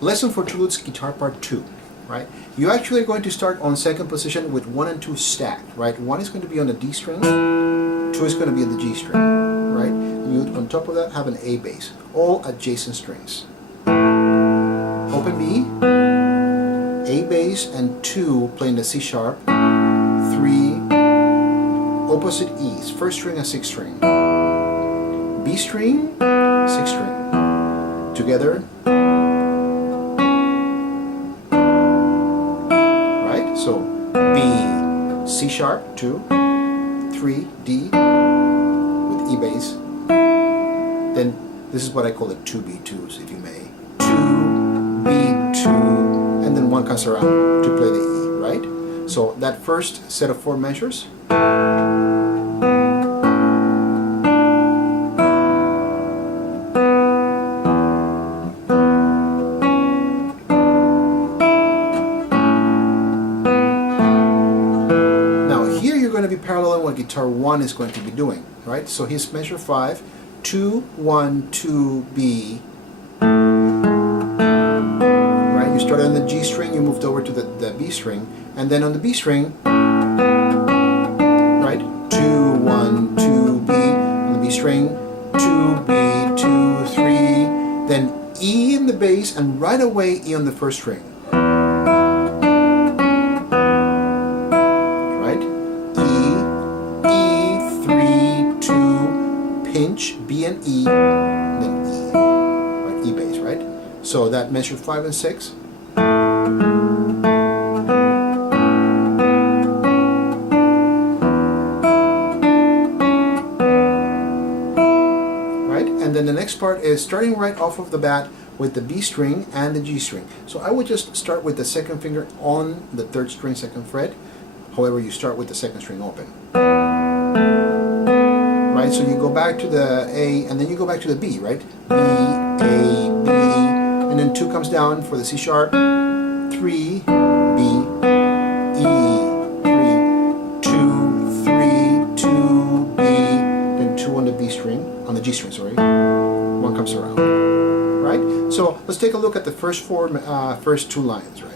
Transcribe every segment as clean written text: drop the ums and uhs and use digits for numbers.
Lesson for two lutes guitar part 2, right? You're actually going to start on second position with 1 and 2 stacked, right? 1 is going to be on the D string, 2 is going to be on the G string, right? You, on top of that, have an A bass, all adjacent strings. Open B, A bass and 2 playing the C sharp, 3, opposite E's, first string and 6th string, B string, 6th string, together, right? So B, C sharp, 2, 3, D with E bass, then this is what I call the 2B2s, if you may. 2B2, and then 1 comes around to play the E, right? So that first set of 4 measures. Now here you're going to be paralleling what guitar 1 is going to be doing, right? So here's measure 5, 2, 1, 2, B. You started on the G string, you moved over to the B string, and then on the B string, right, 2, 1, 2, B, on the B string, 2, B, 2, 3, then E in the bass, and right away E on the first string. Right? E, 3, 2, pinch, B and E, then E. Right, E bass, right? So that measure 5 and 6. And then the next part is starting right off of the bat with the B string and the G string. So I would just start with the second finger on the 3rd string, 2nd fret. However, you start with the 2nd string open. Right, so you go back to the A and then you go back to the B, right? B, A, B, and then 2 comes down for the C sharp, 3, B, E, 3, 2, 3, 2, B, then 2 on the B string, on the G string, sorry. 1 comes around, right? So let's take a look at the first 2 lines, right?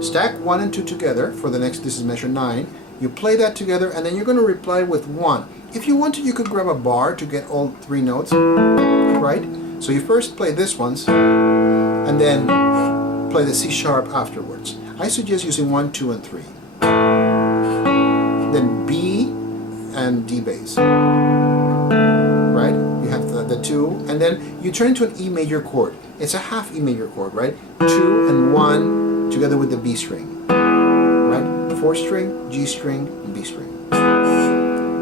Stack 1 and 2 together for the next, this is measure 9. You play that together and then you're going to reply with 1. If you wanted, you could grab a bar to get all 3 notes, right? So you first play this once and then play the C sharp afterwards. I suggest using 1, 2, and 3. Then B and D bass, right? You have the 2 and then you turn into an E major chord. It's a half E major chord, right? 2 and 1 together with the B string, right? 4th string, G string, and B string.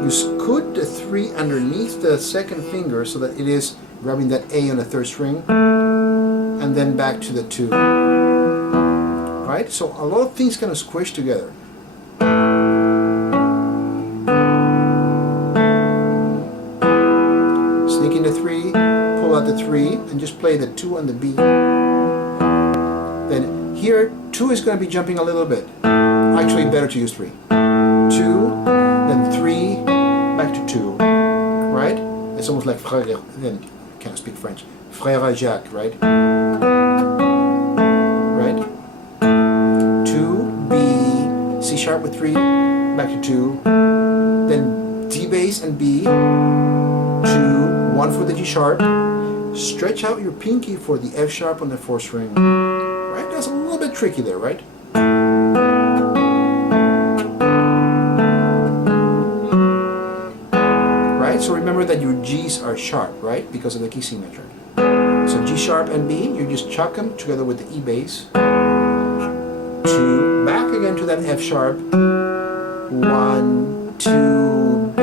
You scoot the 3 underneath the 2nd finger so that it is grabbing that A on the 3rd string, and then back to the 2. Right? So a lot of things kind of squish together. Sneak in the 3, pull out the 3, and just play the 2 on the B. Then here, 2 is going to be jumping a little bit. Actually, better to use 3. 2, then 3, back to 2. Right? It's almost like frère, then I cannot speak French. Frère Jacques, right? Right? 2, B, C sharp with 3, back to 2. Then D bass and B. 2, 1 for the G sharp. Stretch out your pinky for the F sharp on the 4th string. Right? That's a little bit tricky there, right? Right? So remember that your G's are sharp, right? Because of the key signature. So G sharp and B, you just chuck them together with the E bass. 2, back again to that F sharp. 1, 2, B,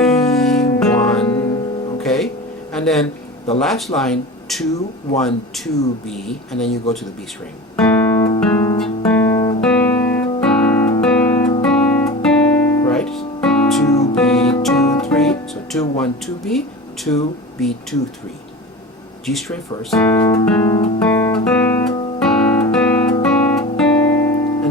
1. Okay? And then the last line, 2, 1, 2, B, and then you go to the B string. 2 1 2 B, 2 B 2 3. G string first. And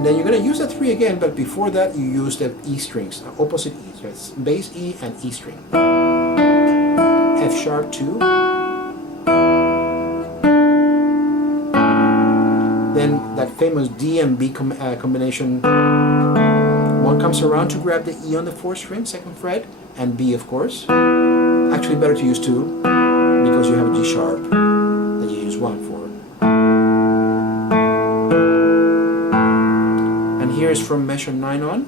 then you're going to use the 3 again, but before that you use the E strings, opposite E. So it's bass E and E string. F sharp 2. Then that famous D and B combination. One comes around to grab the E on the 4th string, 2nd fret, and B of course. Actually better to use 2 because you have a G sharp that you use 1 for. And here is from measure 9 on.